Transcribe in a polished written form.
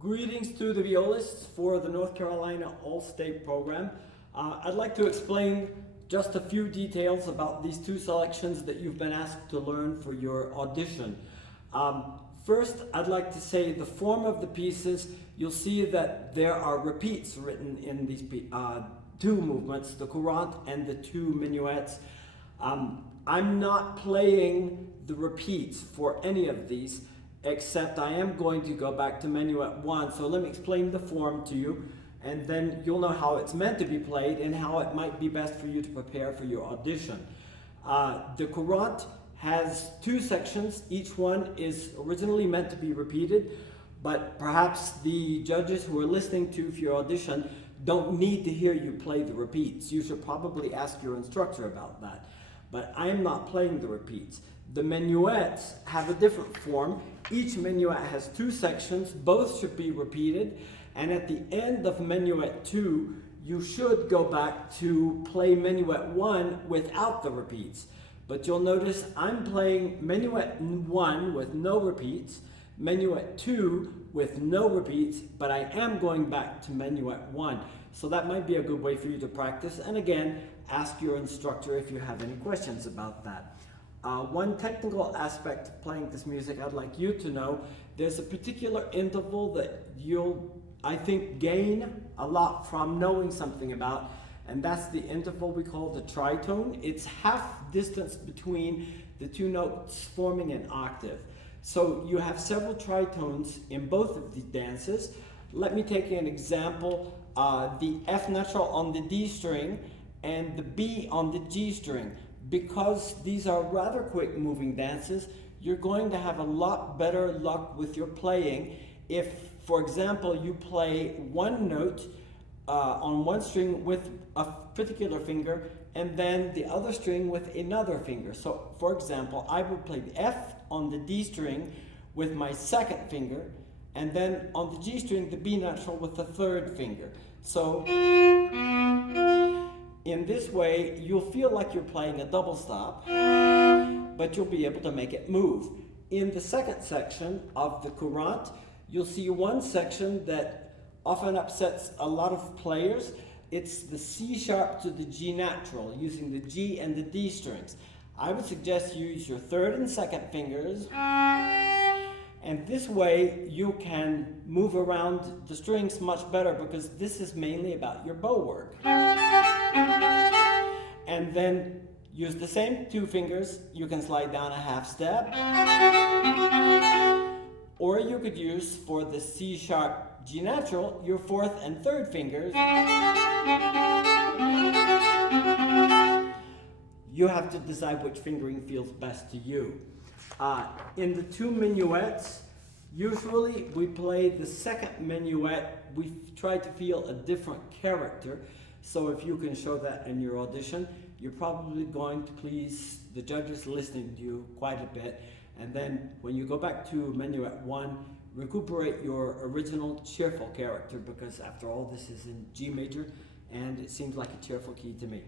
Greetings to the violists for the North Carolina All-State program. I'd like to explain just a few details about these two selections that you've been asked to learn for your audition. First, I'd like to say the form of the pieces, you'll see that there are repeats written in these two movements, the Courante and the two Minuets. I'm not playing the repeats for any of these, except I am going to go back to Minuet 1. So let me explain the form to you, and then you'll know how it's meant to be played and how it might be best for you to prepare for your audition. The Courante has two sections. Each one is originally meant to be repeated, but perhaps the judges who are listening to your audition don't need to hear you play the repeats. You should probably ask your instructor about that. But I'm not playing the repeats. The minuets have a different form. Each minuet has two sections. Both should be repeated. And at the end of Minuet 2, you should go back to play Minuet 1 without the repeats, But you'll notice I'm playing Minuet 1 with no repeats, Minuet 2 with no repeats, but I am going back to Minuet 1. So that might be a good way for you to practice. And again, ask your instructor if you have any questions about that. One technical aspect of playing this music I'd like you to know, there's a particular interval that you'll, I think, gain a lot from knowing something about, and that's the interval we call the tritone. It's half distance between the two notes forming an octave. So you have several tritones in both of these dances. Let me take an example, the F natural on the D string and the B on the G string. Because these are rather quick moving dances, you're going to have a lot better luck with your playing if, for example, you play one note on one string with a particular finger and then the other string with another finger. So, for example, I would play the F on the D string with my second finger, and then on the G string the B natural with the third finger. So in this way, you'll feel like you're playing a double stop, but you'll be able to make it move. In the second section of the Courante, you'll see one section that often upsets a lot of players. It's the C sharp to the G natural, using the G and the D strings. I would suggest you use your third and second fingers, and this way you can move around the strings much better, because this is mainly about your bow work. And then use the same two fingers. You can slide down a half step, or you could use, for the C sharp G natural, your fourth and third fingers. You have to decide which fingering feels best to you. In the two minuets, usually we play the second minuet. We try to feel a different character. So if you can show that in your audition, you're probably going to please the judges listening to you quite a bit. And then when you go back to Minuet 1, recuperate your original cheerful character, because after all, this is in G major, and it seems like a cheerful key to me.